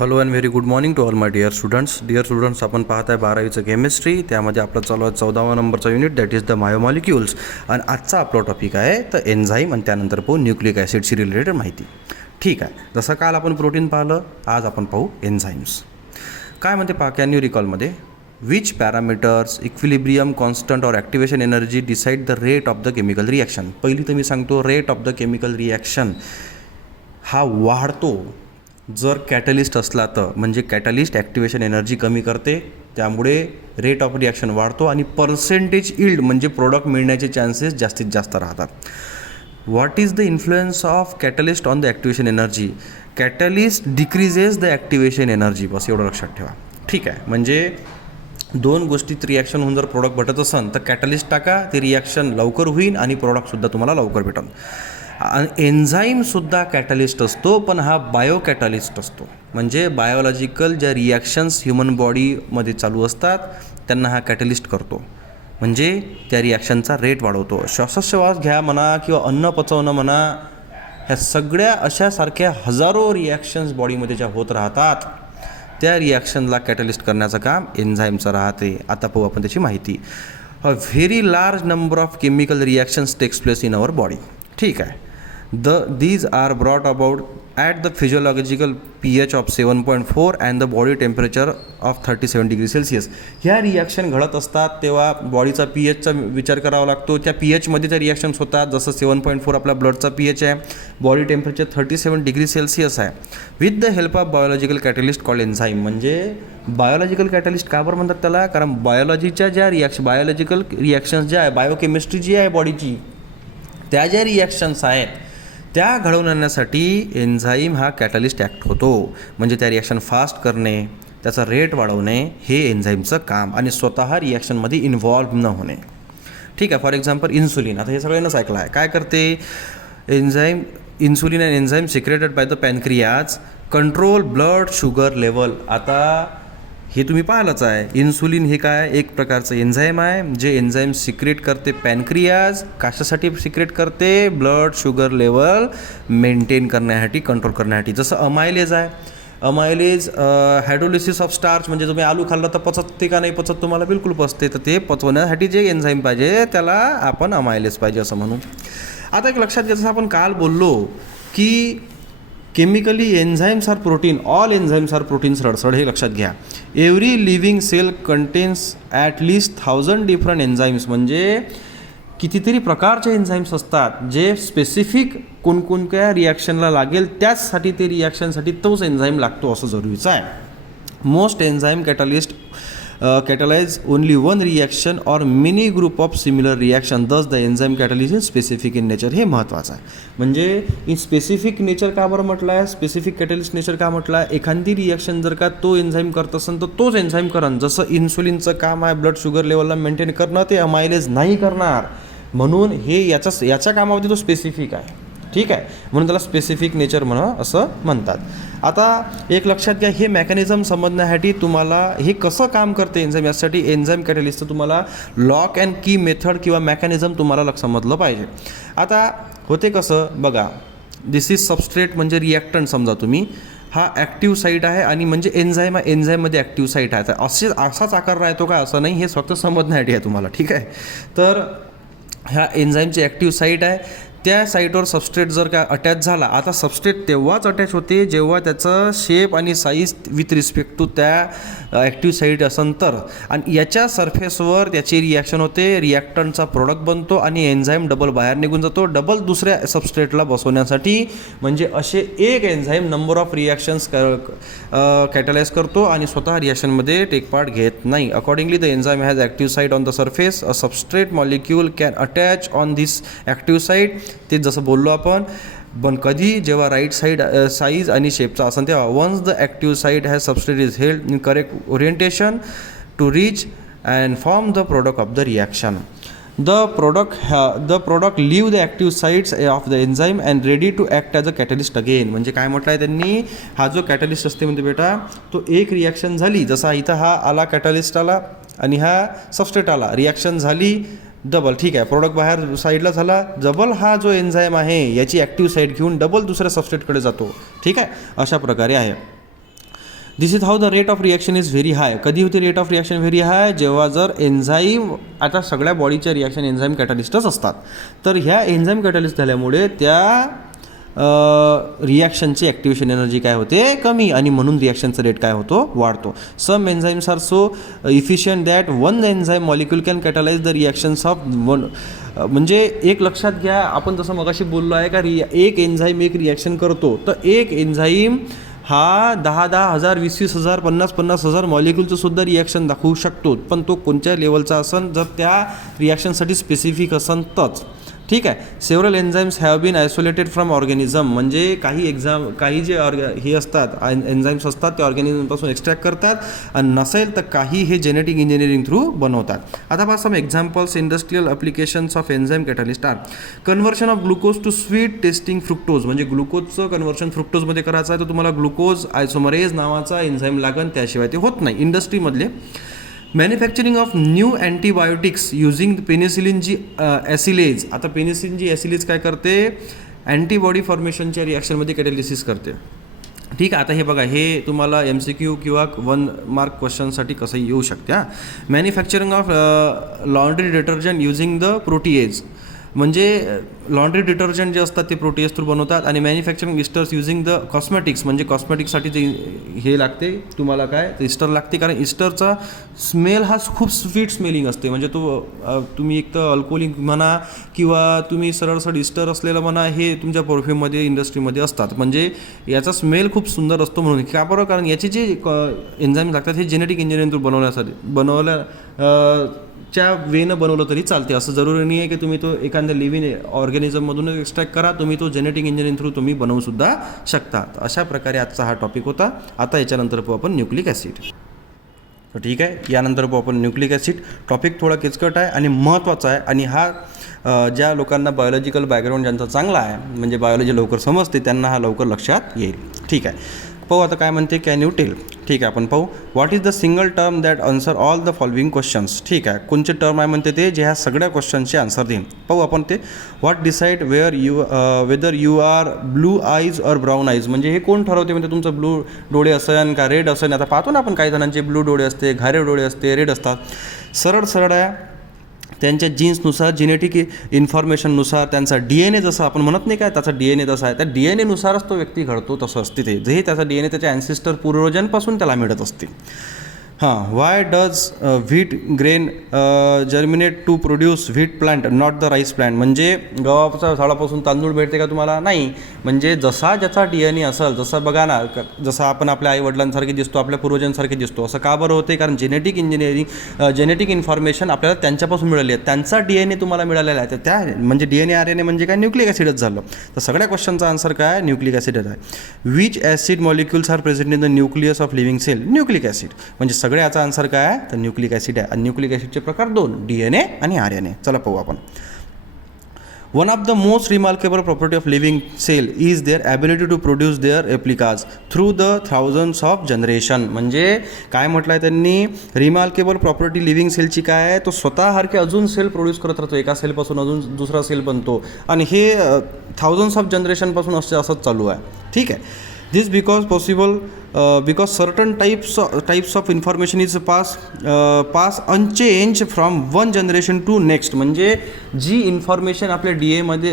Hello and very good morning to all my dear students आपण पाहत आहे 12वीचं chemistry. त्यामध्ये आपला चालू आहे 14वा नंबरचा unit, that is the biomolecules. आणि आजचा आपला टॉपिक आहे तर एन्झाईम, आणि त्यानंतर पाहू न्यूक्लिक ॲसिडशी रिलेटेड माहिती. ठीक आहे, जसं काल आपण प्रोटीन पाहिलं, आज आपण पाहू एन्झाईम्स. काय म्हणते पहा, कॅन यू रिकॉलमध्ये which parameters equilibrium constant or activation energy decide the rate of the chemical reaction. पहिली तर मी सांगतो, rate of the chemical reaction हा वाढतो जर कॅटलिस्ट असला तर, म्हणजे कॅटलिस्ट ॲक्टिवेशन एनर्जी कमी करते, त्यामुळे रेट ऑफ रिॲक्शन वाढतो आणि पर्सेंटेज इल्ड म्हणजे प्रोडक्ट मिळण्याचे चान्सेस जास्तीत जास्त राहतात. What is the influence of catalyst on the activation energy? Catalyst decreases the activation energy, बस एवढं लक्षात ठेवा. ठीक आहे, म्हणजे दोन गोष्टीत रिॲक्शन होऊन जर प्रोडक्ट भेटत असेल तर कॅटलिस्ट टाका, ते रिॲक्शन लवकर होईल आणि प्रोडक्टसुद्धा तुम्हाला लवकर भेटेल. एन्झाईमसुद्धा कॅटलिस्ट असतो, पण हा बायो कॅटलिस्ट असतो, म्हणजे बायोलॉजिकल ज्या रिॲक्शन्स ह्युमन बॉडीमध्ये चालू असतात त्यांना हा कॅटलिस्ट करतो, म्हणजे त्या रिॲक्शनचा रेट वाढवतो. श्वासोच्छ्वास घ्या म्हणा किंवा अन्न पचवणं म्हणा, ह्या सगळ्या अशासारख्या हजारो रिॲक्शन्स बॉडीमध्ये ज्या होत राहतात त्या रिॲक्शनला कॅटलिस्ट करण्याचं काम एन्झाईमचं राहते. आता पाहू आपण त्याची माहिती. A very large number of chemical reactions takes place in our body. ठीक आहे, these are brought about at the physiological pH of 7.4 and the body temperature of 37 degree Celsius. ह्या रिॲक्शन घडत असतात तेव्हा बॉडीचा पीएचचा विचार करावा लागतो. त्या पीएचमध्ये त्या रिॲक्शन्स होतात, जसं 7.4 आपला ब्लडचा पीएच आहे, बॉडी टेम्परेचर 37 डिग्री सेल्सिअस आहे. With the help of biological catalyst called enzyme. म्हणजे बायोलॉजिकल कॅटलिस्ट का बरं म्हणतात त्याला? कारण बायोलॉजीच्या ज्या बायोलॉजिकल रिॲक्शन्स ज्या आहे, बायोकेमिस्ट्री जी आहे बॉडीची, त्या ज्या रिॲक्शन्स आहेत त्या घडवून आणण्यासाठी एन्झाईम हा कॅटलिस्ट ॲक्ट होतो. म्हणजे त्या रिॲक्शन फास्ट करणे, त्याचा रेट वाढवणे हे एन्झाईमचं काम, आणि स्वतः रिॲक्शनमध्ये इन्व्हॉल्व न होणे. ठीक आहे, फॉर एक्झाम्पल इन्सुलिन. आता हे सगळ्यांनाच ऐकलं आहे. काय करते enzyme? Insulin and enzyme secreted by the pancreas control blood sugar level. आता हे तुम्ही पाहिलंच आहे, इन्सुलिन हे काय एक प्रकारचं एन्झाईम आहे, जे एन्झाईम सिक्रेट करते पॅनक्रियाज. कशासाठी सिक्रेट करते? ब्लड शुगर लेवल मेंटेन करण्यासाठी, कंट्रोल करण्यासाठी. जसं अमायलेज आहे, अमायलेज हायड्रोलिसिस ऑफ स्टार्च, म्हणजे तुम्ही आलू खाल्लं तर पचते का नाही पचत? तुम्हाला बिलकुल पचते. तर ते पचवण्यासाठी जे एन्झाईम पाहिजे त्याला आपण अमायलेज पाहिजे असं म्हणू. आता एक लक्षात घ्या, जसं आपण काल बोललो की chemically enzymes are protein, all enzymes are proteins रडसड, हे लक्षात घ्या. Every living cell contains at least 1000 different enzymes. म्हणजे कितीतरी प्रकारचे एन्झाईम्स असतात जे स्पेसिफिक कोणकोणत्या रिॲक्शनला लागेल त्याचसाठी, ते रिॲक्शनसाठी तोच एन्झाईम लागतो असं जरुरीचं आहे. Most enzyme catalyze only one reaction or many group of similar reaction, thus the enzyme catalysis is specific in nature. हे महत्त्वाचं आहे. म्हणजे इन स्पेसिफिक नेचर का बरं म्हटलं आहे? स्पेसिफिक कॅटलिस्ट नेचर का म्हटलं आहे? एखादी रिॲक्शन जर का तो एन्झाईम करत असेल तर तोच एन्झाईम करण. जसं इन्सुलिनचं काम आहे ब्लड शुगर लेवलला मेंटेन करणं, ते अमायलेज नाही करणार, म्हणून हे याच्या कामामध्ये तो स्पेसिफिक आहे. ठीक आहे, म्हणून त्याला स्पेसिफिक नेचर असं म्हणतात. आता एक लक्षात घ्या, हे मेकॅनिझम समजण्यासाठी तुम्हाला हे कसं काम करते एन्झाईम, यासाठी एन्झाईम कॅटलिस्टचं तुम्हाला लॉक अँड की मेथड किंवा मेकॅनिझम तुम्हाला समजलं पाहिजे. आता होते कसं बघा, दिस इज सबस्ट्रेट म्हणजे रिॲक्टंट समजा तुम्ही, हा ॲक्टिव्ह साईट आहे आणि म्हणजे एन्झाईम आहे, एन्झाईममध्ये ॲक्टिव्ह साईट आहे. तर असाच आकार राहतो का? असं नाही, हे फक्त समजण्यासाठी आहे तुम्हाला. ठीक आहे, तर ह्या एन्झाईमची ॲक्टिव्ह साईट आहे, त्या साईटवर सबस्ट्रेट जर का अटॅच झाला, आता सबस्ट्रेट तेव्हाच अटॅच होते जेव्हा त्याचं शेप आणि साईज विथ रिस्पेक्ट टू त्या ॲक्टिव्ह साईट असेल तर, आणि याच्या सरफेसवर त्याची रिॲक्शन होते, रिॲक्टंटचा प्रोडक्ट बनतो आणि एन्झाईम डबल बाहेर निघून जातो, डबल दुसऱ्या सबस्ट्रेटला बसवण्यासाठी. म्हणजे असे एक एन्झाईम नंबर ऑफ रिॲक्शन्स कॅटलाइज करतो आणि स्वतः रिॲक्शनमध्ये टेक पार्ट घेत नाही. Accordingly the enzyme has active site on the surface. A substrate molecule can attach on this active site. ते जसं बोललो आपण, पण कधी? जेव्हा राईट साईड साईज आणि शेपचा असेल तेव्हा. Once the active side has substrate is held in correct orientation to reach and form the product of the reaction. The product leave the active sites of the enzyme and ready to act as a catalyst again. म्हणजे काय म्हटलं आहे त्यांनी, हा जो catalyst असते म्हणजे बेटा, तो एक रिॲक्शन झाली, जसा इथं हा आला कॅटलिस्ट आला आणि हा सबस्ट्रेट आला, रिॲक्शन झाली डबल. ठीक आहे, प्रोडक्ट बाहेर साईडला झाला, डबल हा जो एन्झाईम आहे याची ॲक्टिव्ह साईड घेऊन डबल दुसऱ्या सबस्ट्रेटकडे जातो. ठीक आहे, अशा प्रकारे आहे. This is how the rate of reaction is very high. कधी होते rate of reaction very high? जेव्हा जर एन्झाईम, आता सगळ्या बॉडीच्या रिॲक्शन एन्झाईम कॅटलिस्टच असतात, तर ह्या एन्झाईम कॅटलिस्ट झाल्यामुळे त्या रिॲक्शनची ॲक्टिवेशन एनर्जी काय होते? कमी, आणि म्हणून रिॲक्शनचा रेट काय होतो? वाढतो. Some enzymes are so efficient that one enzyme molecule can catalyse the reactions of one. म्हणजे एक लक्षात घ्या, आपण जसं मगाशी बोललो आहे का, एक एन्झाईम एक रिॲक्शन करतो, तर एक एन्झाईम हा 10,000, 20,000, 50,000 मॉलिक्यूलचं सुद्धा रिॲक्शन दाखवू शकतो, पण तो कोणत्या लेवलचा असन, जर त्या रिॲक्शनसाठी स्पेसिफिक असन तरच. ठीक आहे. Several enzymes have been isolated from organism, म्हणजे काही जे हे असतात एन्झाईम्स असतात ते ऑर्गॅनिझमपासून एक्स्ट्रॅक्ट करतात, आणि नसेल तर काही हे जेनेटिक इंजिनिअरिंग थ्रू बनवतात. आता पहा some examples industrial applications of enzyme catalyst are conversion of glucose to sweet testing fructose, म्हणजे ग्लुकोजचं कन्व्हर्शन फ्रुक्टोजमध्ये करायचं आहे तर तुम्हाला ग्लुकोज आयसोमरेज नावाचा एन्झाईम लागन, त्याशिवाय ते होत नाही. इंडस्ट्रीमधले manufacturing of new antibiotics using penicillin G acylase. आता पेनिसिलिन जी ॲसिलेज काय करते? अँटीबॉडी फॉर्मेशनच्या रिॲक्शनमध्ये कॅटॅलिसिस करते. ठीक आहे. आता हे बघा, हे तुम्हाला MCQ किंवा 1 मार्क क्वेश्चनसाठी कसंही येऊ शकते. Manufacturing of laundry detergent using the protease, म्हणजे लॉन्ड्री डिटर्जंट जे असतात ते प्रोटीएज थ्रू बनवतात. आणि मॅन्युफॅक्चरिंग इस्टर्स युझिंग द कॉस्मेटिक्स, म्हणजे कॉस्मेटिक्ससाठी जे हे लागते तुम्हाला काय, इस्टर लागते, कारण इस्टरचा स्मेल हा खूप स्वीट स्मेलिंग असते. म्हणजे तुम्ही एक तर अल्कोहोलिक म्हणा किंवा तुम्ही सरळ इस्टर असलेलं म्हणा, हे तुमच्या परफ्यूममध्ये इंडस्ट्रीमध्ये असतात, म्हणजे याचा स्मेल खूप सुंदर असतो. म्हणून का बरं? कारण याचे जे एन्झाईम लागतात हे जेनेटिक इंजिनिअरिंग थ्रू च्या वेनं बनवलं तरी चालते. असं जरुरी नाही आहे की तुम्ही तो एखाद्या लिव्हिंग ऑर्गॅनिझममधूनच एक्स्ट्रॅक्ट करा, तुम्ही तो जेनेटिक इंजिनिअरिंग थ्रू तुम्ही बनवूसुद्धा शकता. अशा प्रकारे आजचा हा टॉपिक होता. आता याच्यानंतर पाहू आपण न्यूक्लिक ॲसिड. तर ठीक आहे, यानंतर पाहू आपण न्यूक्लिक ॲसिड. टॉपिक थोडा किचकट आहे आणि महत्त्वाचा आहे, आणि हा ज्या लोकांना बायोलॉजिकल बॅकग्राऊंड ज्यांचा चांगला आहे, म्हणजे बायोलॉजी लवकर समजते, त्यांना हा लवकर लक्षात येईल. ठीक आहे, पाहू आता काय म्हणते, कॅन यू टेल. ठीक आहे, आपण पाहू. What is the single term that answer all the following questions. ठीक आहे, कोणचे टर्म आहे म्हणते ते, जे ह्या सगळ्या क्वेश्चनचे आन्सर देईन. पाहू आपण ते. What decide whether you are blue eyes or brown eyes, म्हणजे हे कोण ठरवते? म्हणजे तुमचं ब्लू डोळे असेल का रेड असेल. आता पाहतो ना आपण, काही जणांचे ब्लू डोळे असते, घारे डोळे असते, रेड असतात. सरळ आहे, त्यांच्या जीन्सनुसार, जेनेटिक इन्फॉर्मेशननुसार, त्यांचा DNA जसं आपण म्हणत नाही काय, त्याचा DNA जसा आहे, त्या DNA नुसारच तो व्यक्ती घडतो, तसं असते ते. जे त्याचा DNA त्याच्या ॲन्सिस्टर पूर्वजांपासून त्याला मिळत असते. हां, why does wheat grain germinate to produce wheat plant not the rice plant, म्हणजे गव्हाच्या झाडापासून तांदूळ भेटते का तुम्हाला? नाही. म्हणजे जसा ज्याचा DNA असेल, जसं बघा ना, जसं आपण आपल्या आईवडिलांसारखे दिसतो, आपल्या पूर्वजांसारखे दिसतो, असं का बरं होते? कारण जेनेटिक इंजिनिअरिंग, जेनेटिक इन्फॉर्मेशन आपल्याला त्यांच्यापासून मिळाली आहे, त्यांचा DNA तुम्हाला मिळालेला आहे. तर त्या म्हणजे DNA RNA म्हणजे काय? न्यूक्लिक ॲसिडच झालं. तर सगळ्या क्वेश्चनचा आन्सर काय? न्यूक्लिक ॲसिडच आहे. Which acid molecules are present in the nucleus of living cell? Nucleic acid. म्हणजे सगळ्याचा आन्सर काय आहे? तर न्यूक्लिक ॲसिड आहे. आणि न्यूक्लिक ॲसिडचे प्रकार 2, DNA आणि RNA. चला पाहू आपण. One of the most remarkable property of living cell is their ability to produce their replicas through the thousands of generation. म्हणजे काय म्हटलं आहे त्यांनी? रिमार्केबल प्रॉपर्टी लिव्हिंग सेलची काय आहे? तो स्वतःसारखे अजून सेल प्रोड्यूस करत राहतो, एका सेलपासून अजून दुसरा सेल बनतो, आणि हे थाउजंड्स ऑफ जनरेशनपासून असंच चालू आहे. ठीक आहे. This because certain types of information is pass unchanged from one generation to next. म्हणजे जी इन्फॉर्मेशन आपल्या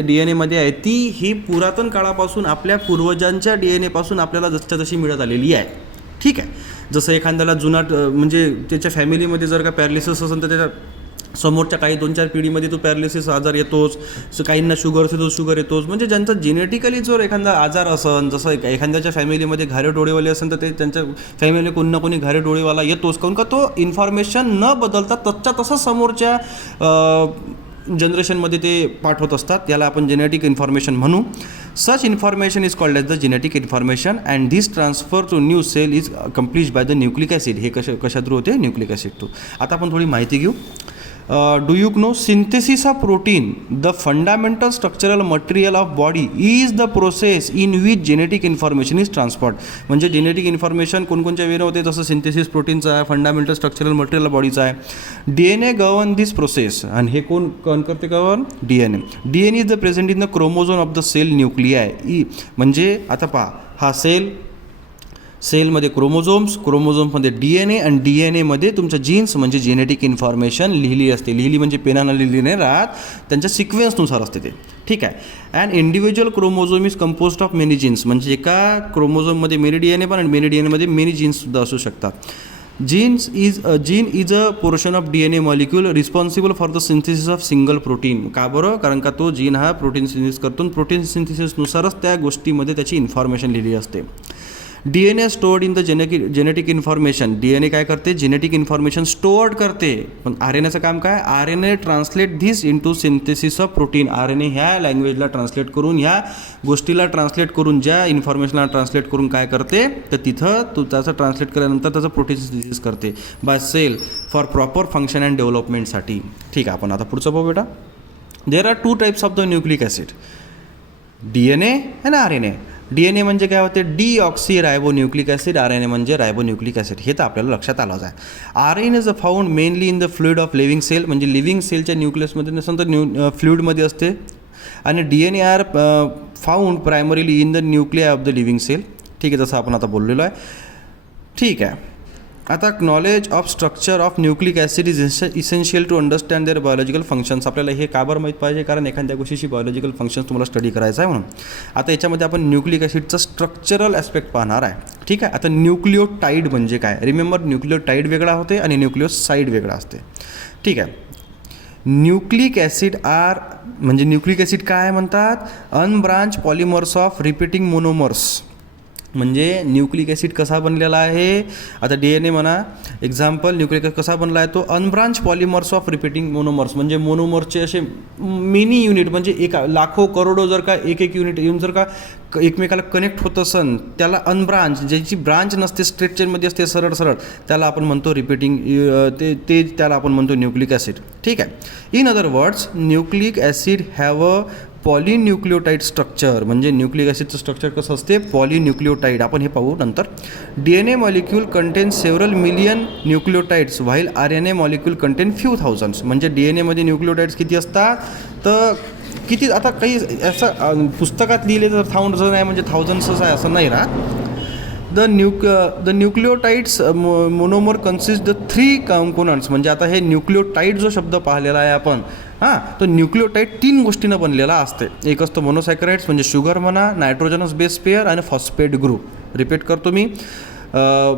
DNA मध्ये आहे, ती ही पुरातन काळापासून आपल्या पूर्वजांच्या DNA पासून आपल्याला जसच्या तशी मिळत आलेली आहे. ठीक आहे. जसं एखाद्याला जुनाट, म्हणजे त्याच्या फॅमिलीमध्ये जर का पॅरालिसिस असेल तर त्याच्या समोरच्या काही 2-4 पिढीमध्ये तो पॅरालिसिस आजार येतोच. काहींना शुगर असेल तर शुगर येतोच. म्हणजे ज्यांचा जेनेटिकली जर एखादा आजार असेल, जसं एखाद्याच्या फॅमिलीमध्ये घारे डोळेवाले असेल तर ते त्यांच्या फॅमिलीमध्ये कोणी ना कोणी घारे डोळेवाला येतोच. काऊन का? तो इन्फॉर्मेशन न बदलता तसंच समोरच्या जनरेशनमध्ये ते पाठवत असतात. याला आपण जेनेटिक इन्फॉर्मेशन म्हणू. Such information is called as the genetic information and this transfer to new cell is complete by the nucleic acid. हे कशा थ्रू होते? Nucleic acid through. आता आपण थोडी माहिती घेऊ. Do you know synthesis of protein, the fundamental structural material of body, is the process in which genetic information is transferred. म्हणजे genetic information कोणकोणच्या वेळेला होते? जसं सिंथेसिस प्रोटीनचा आहे, फंडामेंटल स्ट्रक्चरल मटेरियल बॉडीचा आहे. DNA govern this process. आणि हे कोण करते? Govern DNA. DNA is the present in the chromosome of the cell nuclei. म्हणजे आता पहा, हा सेलमध्ये क्रोमोझोम्समध्ये DNA आणि DNA तुमच्या जीन्स म्हणजे जेनेटिक इन्फॉर्मेशन लिहिली असते. लिहिली म्हणजे पेनानं लिहिली नाही राहत, त्यांच्या सिक्वेन्सनुसार असते ते. ठीक आहे. And individual chromosome is composed of many genes, म्हणजे एका क्रोमोझोममध्ये मेनी DNA पण आणि मेनी DNA मेनी जीन्ससुद्धा असू शकतात. Gene is a portion of DNA molecule responsible for the synthesis of single protein. का बरं? कारण का तो जीन हा प्रोटीन सिंथेसिस करतो, प्रोटीन सिंथेसिसनुसारच त्या गोष्टीमध्ये त्याची इन्फॉर्मेशन लिहिली असते. DNA stored in the genetic information. DNA काय करते? जेनेटिक इन्फॉर्मेशन स्टोअर्ड करते. पण RNAचं काम काय? RNA translate this into synthesis of protein. RNA ह्या लँग्वेजला ट्रान्सलेट करून, ह्या गोष्टीला ट्रान्सलेट करून, ज्या इन्फॉर्मेशनला ट्रान्सलेट करून काय करते, तर तिथं तो त्याचं ट्रान्सलेट केल्यानंतर त्याचं प्रोटीन सिंथेसिस करते by cell for proper function and डेव्हलपमेंटसाठी. ठीक आहे. आपण आता पुढचं पाहू बेटा. There are 2 types of the nucleic acid, DNA आणि RNA. DNA म्हणजे काय होते? Deoxy रायबोन्यूक्लिक acid. RNA म्हणजे रायबोन्यूक्लिक ॲसिड. हे तर आपल्याला लक्षात आलंच आहे. RNA is found mainly in the fluid of living cell, म्हणजे लिव्हिंग सेलच्या न्यूक्लियसमध्ये नसेल तर फ्लुइडमध्ये असते. आणि DNA are found primarily in the nuclei of the living cell. ठीक आहे, जसं आपण आता बोललेलो आहे. ठीक आहे. आता knowledge of structure of nucleic acid is essential to understand their biological functions. आपल्याला हे का बरं माहीत पाहिजे? कारण एखाद्या गोष्टीची बायोलॉजिकल फंक्शन्स तुम्हाला स्टडी करायचं आहे म्हणून. आता याच्यामध्ये आपण न्यूक्लिक ॲसिडचं स्ट्रक्चरल ॲस्पेक्ट पाहणार आहे. ठीक आहे. आता न्यूक्लियोटाईड म्हणजे काय? रिमेंबर, न्यूक्लियोटाईड वेगळा होते आणि न्यूक्लियोसाईड वेगळा असते. ठीक आहे. न्यूक्लिक ॲसिड म्हणजे न्यूक्लिक ॲसिड काय म्हणतात? Unbranch polymers of repeating monomers. म्हणजे न्यूक्लिक ॲसिड कसा बनलेला आहे? आता DNA म्हणा, एक्झाम्पल न्यूक्लिक ॲसिड कसा बनला आहे? तो unbranch polymers of repeating monomers, म्हणजे मोनोमर्सचे असे मिनी युनिट, म्हणजे लाखो करोडो जर का एक युनिट येऊन जर का एकमेकाला कनेक्ट होत असन, त्याला अनब्रांच, ज्याची ब्रांच नसते, स्ट्रेट चेनमध्ये असते सरळ सरळ, त्याला आपण म्हणतो रिपीटिंग, ते त्याला आपण म्हणतो न्यूक्लिक ॲसिड. ठीक आहे. In other words, nucleic acid have a polynucleotide structure. म्हणजे न्यूक्लिक ॲसिडचं स्ट्रक्चर कसं असते? पॉलिन्यूक्लियोटाईड. आपण हे पाहू नंतर. DNA molecule contain several million nucleotides while RNA molecule contain few thousands. म्हणजे DNA किती किती असतात? तर किती, आता काही असं पुस्तकात लिहिले तर थाउजंड आहे म्हणजे थाउजंड्सच आहे असं नाही राहत. The nucleotides monomer consist the 3 components. म्हणजे आता हे न्यूक्लियोटाईड जो शब्द पाहिलेला आहे आपण, तो न्यूक्लियोटाईड 3 गोष्टीनं बनलेला असते. एक असतो मोनोसॅकराइड्स म्हणजे शुगर म्हणा, नायट्रोजनस बेस पेअर आणि फॉस्फेट ग्रुप. रिपीट करतो मी.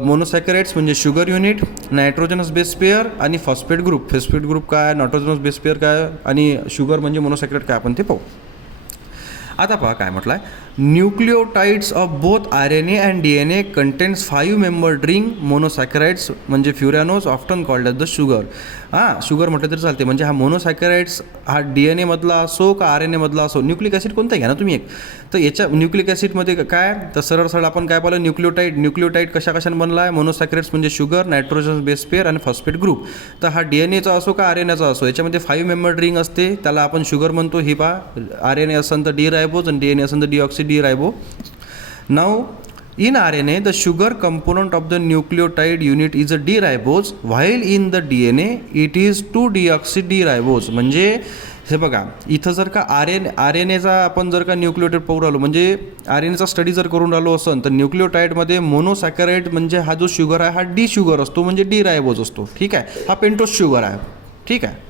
मोनोसॅकराइड्स म्हणजे sugar unit, nitrogenous base pair आणि फॉस्फेट ग्रुप. फॉस्फेट ग्रुप काय, नायट्रोजनस बेस पेअर काय आणि शुगर म्हणजे मोनोसॅकराइड काय, आपण ते पाहू. आता पहा काय म्हटलं आहे. Nucleotides of both RNA and DNA contains 5 membered ring monosaccharides म्हणजे furanose often called as the sugar. Sugar म्हटलं तरी चालते. म्हणजे हा मोनोसॅकराइड्स हा DNA मधला असो का RNA मधला असो, न्यूक्लिक ॲसिड कोणता घ्या ना तुम्ही एक, तर याच्या न्यूक्लिक ॲसिडमध्ये काय, तर सरळ सरळ आपण काय पाहिलं, न्यूक्लियोटाईड कशाने बनला आहे? मोनोसॅकराइड्स म्हणजे शुगर, नायट्रोजन बेस पेअर आणि फॉस्फेट ग्रुप. तर हा DNAचा असो का RNAचा असो, याच्यामध्ये 5 मेंबर्ड रिंग असते, त्याला आपण शुगर म्हणतो. हे पहा, RNA असेल तर डी रायबोज आणि DNA असेल तर deoxy D ribo. Now in RNA the sugar component of the nucleotide unit is a D-ribose while in the DNA it is 2-deoxy-D-ribose. म्हणजे हे बघा, इथं जर का RNAचा आपण जर का न्यूक्लियोटाईड पाहू राहिलो, म्हणजे RNAचा स्टडी जर करून राहिलो असेल, तर न्यूक्लियोटाईडमध्ये मोनोसॅकराइड म्हणजे हा जो शुगर आहे हा डी शुगर असतो, म्हणजे डी रायबोज असतो. ठीक आहे. हा पेंटोस शुगर आहे. ठीक आहे.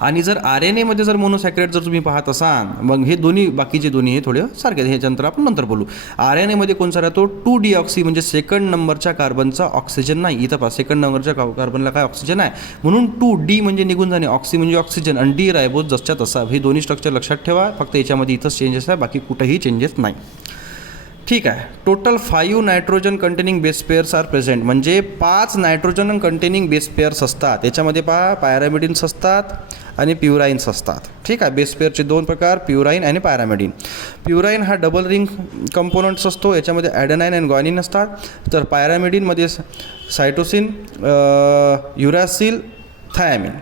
आणि जर RNAमध्ये जर मोनोसॅकराइड जर तुम्ही पाहत असाल, मग हे दोन्ही बाकीचे दोन्ही हे थोडे सारखे, ह्याच्यानंतर आपण नंतर बोलू. RNAमध्ये कोणता राहतो? 2-deoxy म्हणजे सेकंड नंबरच्या कार्बनचा ऑक्सिजन नाही. इथं पहा, सेकंड नंबरच्या कार्बनला काय ऑक्सिजन आहे, म्हणून 2D म्हणजे निघून जाणे, ऑक्सी म्हणजे ऑक्सिजन आणि डी रायबोज जसच्या तसा. हे दोन्ही स्ट्रक्चर लक्षात ठेवा. फक्त याच्यामध्ये इथंच चेंजेस आहे, बाकी कुठेही चेंजेस नाही. ठीक आहे. Total 5 nitrogen containing base pairs are present. म्हणजे 5 नायट्रोजन कंटेनिंग बेस पेअर्स असतात. याच्यामध्ये पहा, पॅरामिडिन्स असतात आणि प्युराईन्स असतात. ठीक आहे. बेस पेअरचे 2 प्रकार, प्युराईन आणि पॅरामिडिन. प्युराईन हा डबल रिंग कंपोनंट्स असतो, याच्यामध्ये ॲडेनाईन आणि ग्वानिन असतात. तर पॅरामिडिनमध्ये सायटोसिन, युरॅसिल, थायमिन.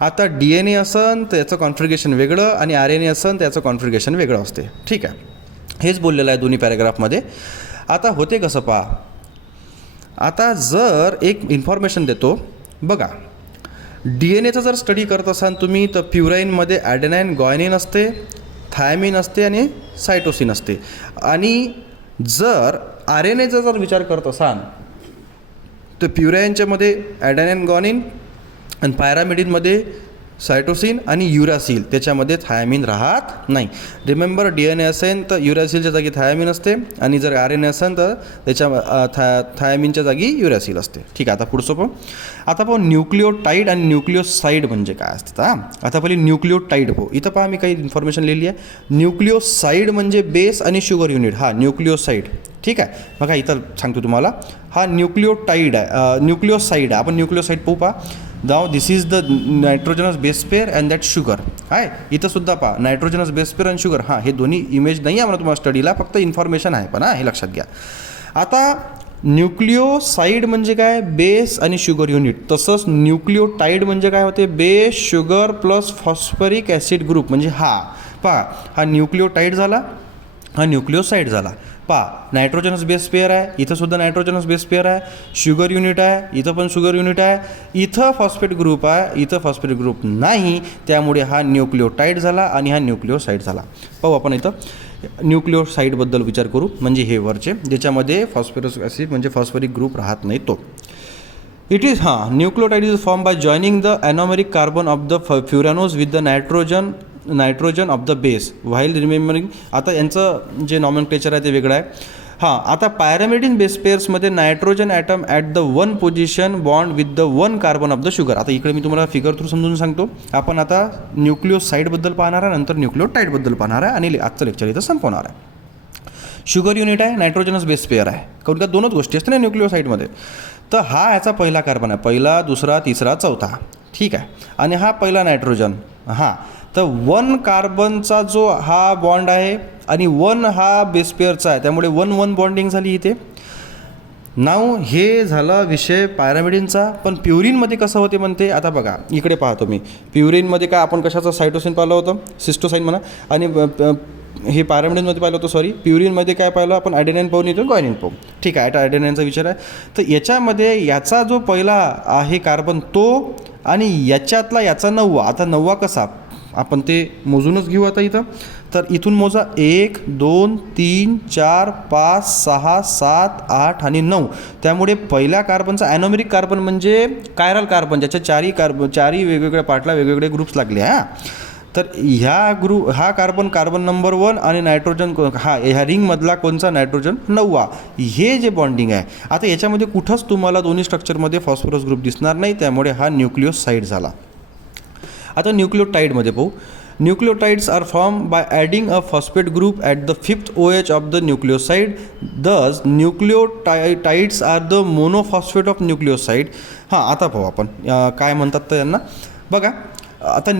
आता DNA असन तर याचं कॉन्फिगरेशन वेगळं आणि RNA असन तर याचं कॉन्फिगरेशन वेगळं असते. ठीक आहे. हेच बोललेलं आहे दोन्ही पॅराग्राफमध्ये. आता होते कसं पहा. आता जर एक इन्फॉर्मेशन देतो बघा, DNAचा जर स्टडी करत असाल तुम्ही, तर प्युराईनमध्ये ॲडेनाईन ग्वानिन असते, थायमिन असते आणि सायटोसिन असते. आणि जर RNAचा जर विचार करत असाल तर प्युरायनच्यामध्ये ॲडेनाइन गॉनिन आणि पायरामिडिनमध्ये सायटोसिन आणि युरॅसिल, त्याच्यामध्ये थायमिन राहत नाही. रिमेंबर DNA असेल तर युरॅसिलच्या जागी थायमिन असते आणि जर RNA असेल तर त्याच्या थायमिनच्या जागी युरॅसिल असते. ठीक आहे, आता पुढचं पाहू. आता पाहू न्यूक्लिओटाईड आणि न्यूक्लिओसाईड म्हणजे काय असतं. आता पहिले न्यूक्लिओटाईड पाहू. इथं पहा मी काही इन्फॉर्मेशन लिहिली आहे. न्यूक्लिओसाईड म्हणजे बेस आणि शुगर युनिट. न्यूक्लिओसाईड. ठीक आहे, बघा इथं सांगतो तुम्हाला. हा न्यूक्लिओटाईड आहे, न्यूक्लिओसाईड आहे. आपण न्यूक्लिओसाईड पाहू. पहा नाव this is the nitrogenous base pair and that sugar आहे. इथं सुद्धा पहा नायट्रोजनस बेस पेअर आणि शुगर. हे दोन्ही इमेज नाही आहे मला तुम्हाला स्टडीला, फक्त इन्फॉर्मेशन आहे पण हे लक्षात घ्या. आता न्यूक्लिओसाईड म्हणजे काय, बेस आणि शुगर युनिट. तसंच न्यूक्लिओटाईड म्हणजे काय होते, base sugar plus phosphoric acid group. म्हणजे हा न्यूक्लिओटाईड झाला, हा न्यूक्लिओसाईड झाला. नायट्रोजनस बेस पेअर आहे, इथं सुद्धा नायट्रोजनस बेस पेअर आहे. शुगर युनिट आहे, इथं पण शुगर युनिट आहे. इथं फॉस्फेट ग्रुप आहे, इथं फॉस्फेट ग्रुप नाही, त्यामुळे हा न्यूक्लिओटाईड झाला आणि हा न्यूक्लिओसाईड झाला. पाहू आपण इथं न्यूक्लिओसाईडबद्दल विचार करू. म्हणजे हे वरचे ज्याच्यामध्ये फॉस्फरस ॲसिड म्हणजे फॉस्फरिक ग्रुप राहत नाही तो. It is nucleotide is form by joining the anomeric carbon of the furanose with the nitrogen of the base while remembering. आता यांचं जे नॉमेनक्लेचर आहे ते वेगळं आहे. आता पायरामिडिन बेस पेअर्समध्ये nitrogen atom at the one position bond with the one carbon of the sugar. आता इकडे मी तुम्हाला फिगर थ्रू समजून सांगतो. आपण आता न्यूक्लिओसाईडबद्दल पाहणार आहे, नंतर न्यूक्लिओटाईडबद्दल पाहणार आहे आणि आजचं लेक्चर इथं संपवणार आहे. शुगर युनिट आहे, नायट्रोजनस बेस पेअर आहे, कारण का दोनच गोष्टी असते ना न्यूक्लिओसाईडमध्ये. तर ह्याचा पहिला कार्बन आहे, पहिला, दुसरा, तिसरा, चौथा. ठीक आहे, आणि हा पहिला नायट्रोजन. तर वन कार्बनचा जो हा बॉन्ड आहे आणि वन हा बेस पेअरचा आहे, त्यामुळे वन वन बॉन्डिंग झाली इथे. नाव हे झाला विषय पायरामिडिनचा. पण प्युरिनमध्ये कसं होते म्हणते. आता बघा इकडे पाहतो मी. प्युरिनमध्ये काय आपण कशाचं सायटोसिन पाहिलं होतं, सिस्टोसाईन म्हणा, आणि हे पायरामिडिनमध्ये पाहिलं होतं. सॉरी, प्युरिनमध्ये काय पाहिलं आपण, ॲडेनाइन पाहून येतो, गॉयनिन पाहू. ठीक आहे, आता ॲडेनाइनचा विचार आहे. तर याच्यामध्ये याचा जो पहिला आहे कार्बन तो, आणि याच्यातला याचा 9वा. आता 9वा कसा आपण ते मोजूनच घेऊ आता इथं. तर इथून मोजा 1 2 3 4 5 6 7 8 आणि 9. त्यामुळे पहिल्या कार्बनचा ॲनोमेरिक कार्बन म्हणजे कायरल कार्बन, ज्याच्या चारही वेगवेगळ्या पार्टला वेगवेगळे ग्रुप्स लागले. तर हा कार्बन नंबर 1 आणि नायट्रोजन ह्या रिंगमधला कोणचा, नायट्रोजन 9वा. हे जे बॉन्डिंग आहे. आता याच्यामध्ये कुठंच तुम्हाला दोन्ही स्ट्रक्चरमध्ये फॉस्फरस ग्रुप दिसणार नाही, त्यामुळे हा न्यूक्लिओसाईड झाला. आता न्यूक्लिओटाईडमध्ये पाहू. Nucleotides are form by adding a phosphate group at the 5th OH of the nucleoside. Thus nucleotides are the monophosphate of nucleoside. आता पाहू आपण काय म्हणतात तर यांना. बघा आता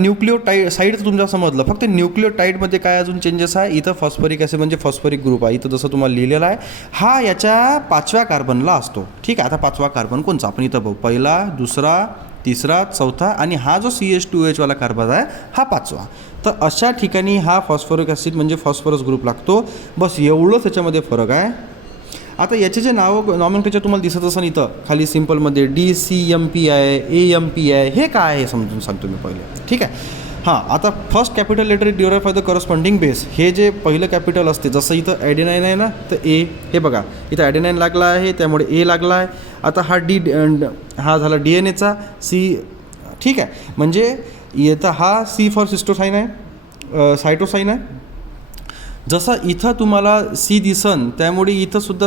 साईडचं तुमच्या समजलं. फक्त न्यूक्लिओटाईडमध्ये काय अजून चेंजेस आहे. इथं फॉस्फरिक ॲसिड म्हणजे फॉस्फरिक ग्रुप आहे, इथं जसं तुम्हाला लिहिलेलं आहे. हा याच्या 5व्या कार्बनला असतो. ठीक आहे, आता 5वा कार्बन कोणचा आपण इथं बघू. पहिला, दुसरा, तिसरा, चौथा, आणि हा जो CH2OH वाला कार्बन आहे हा 5वा. तर अशा ठिकाणी हा फॉस्फरिक ॲसिड म्हणजे फॉस्फरस ग्रुप लागतो. बस एवढंच याच्यामध्ये फरक आहे. आता याचे जे नॉमेनक्लेचर तुम्हाला दिसत असेल इथं खाली सिम्पलमध्ये DCMP आहे, AMP आहे. हे काय आहे समजून सांगतो मी पहिले. ठीक आहे. आता first capital letter derive by the corresponding base. हे जे पहिलं कॅपिटल असते, जसं इथं ॲडेनाइन आहे ना, तर A. हे बघा इथं ॲडेनाइन लागला आहे, त्यामुळे A लागला आहे. आता हा झाला DNAचा C. ठीक आहे, म्हणजे इथं हा C फॉर सिस्टोसाईन आहे, सायटोसाईन आहे. जसं इथं तुम्हाला C दिसन, त्यामुळे इथं सुद्धा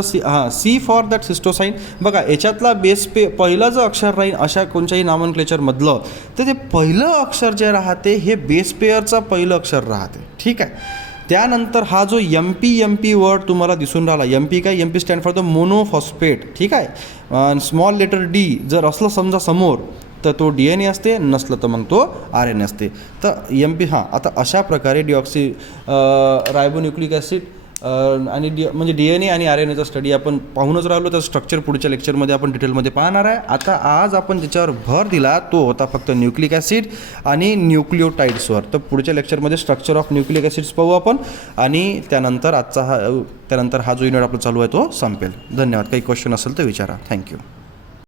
C फॉर दॅट सिस्टोसाईन. बघा याच्यातला बेस पहिलं जर अक्षर राहील अशा कोणत्याही नॉमेनक्लेचरमधलं, तर ते पहिलं अक्षर जे राहते हे बेस पेअरचं पहिलं अक्षर राहते. ठीक आहे. त्यानंतर हा जो MP वर्ड तुम्हाला दिसून राहिला, MP stand for the monophosphate. ठीक आहे. स्मॉल लेटर D जर असलं समजा समोर तर तो DNA असते, नसलं तर मग तो RNA असते. तर MP आता अशा प्रकारे रायबोन्यूक्लिक ॲसिड आणि म्हणजे DNA आणि RNAचा स्टडी आपण पाहूनच राहिलो. तर स्ट्रक्चर पुढच्या लेक्चरमध्ये आपण डिटेलमध्ये पाहणार आहे. आता आज आपण ज्याच्यावर भर दिला तो होता फक्त न्यूक्लिक ॲसिड आणि न्यूक्लिओटाइड्सवर. तर पुढच्या लेक्चरमध्ये स्ट्रक्चर ऑफ न्यूक्लिक ॲसिड्स पाहू आपण, आणि त्यानंतर हा जो युनिट आपला चालू आहे तो संपेल. धन्यवाद. काही क्वेश्चन असेल तर विचारा. थँक्यू.